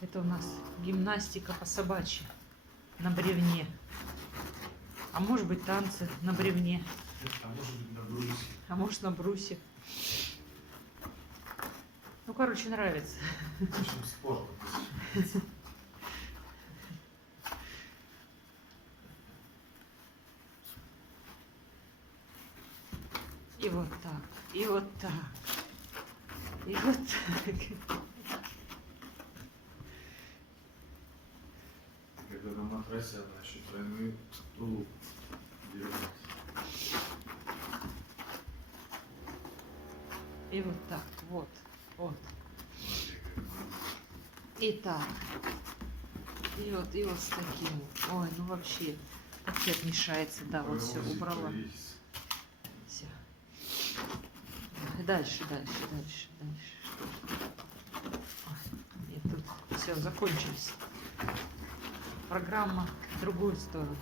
Это у нас гимнастика по собачьи на бревне. А может быть танцы на бревне. А может быть на брусе. А может на брусе. Ну, короче, нравится. В общем, спорт. И вот так, и вот так, и вот так. Когда на матрасе она еще тройную тулуп держит. И вот так, вот, вот. И так. И вот с таким. Ой, ну вообще, пакет мешается, да, вот все, убрала. Все. Дальше. Ой, нет, тут все, закончились. Программа в другую сторону.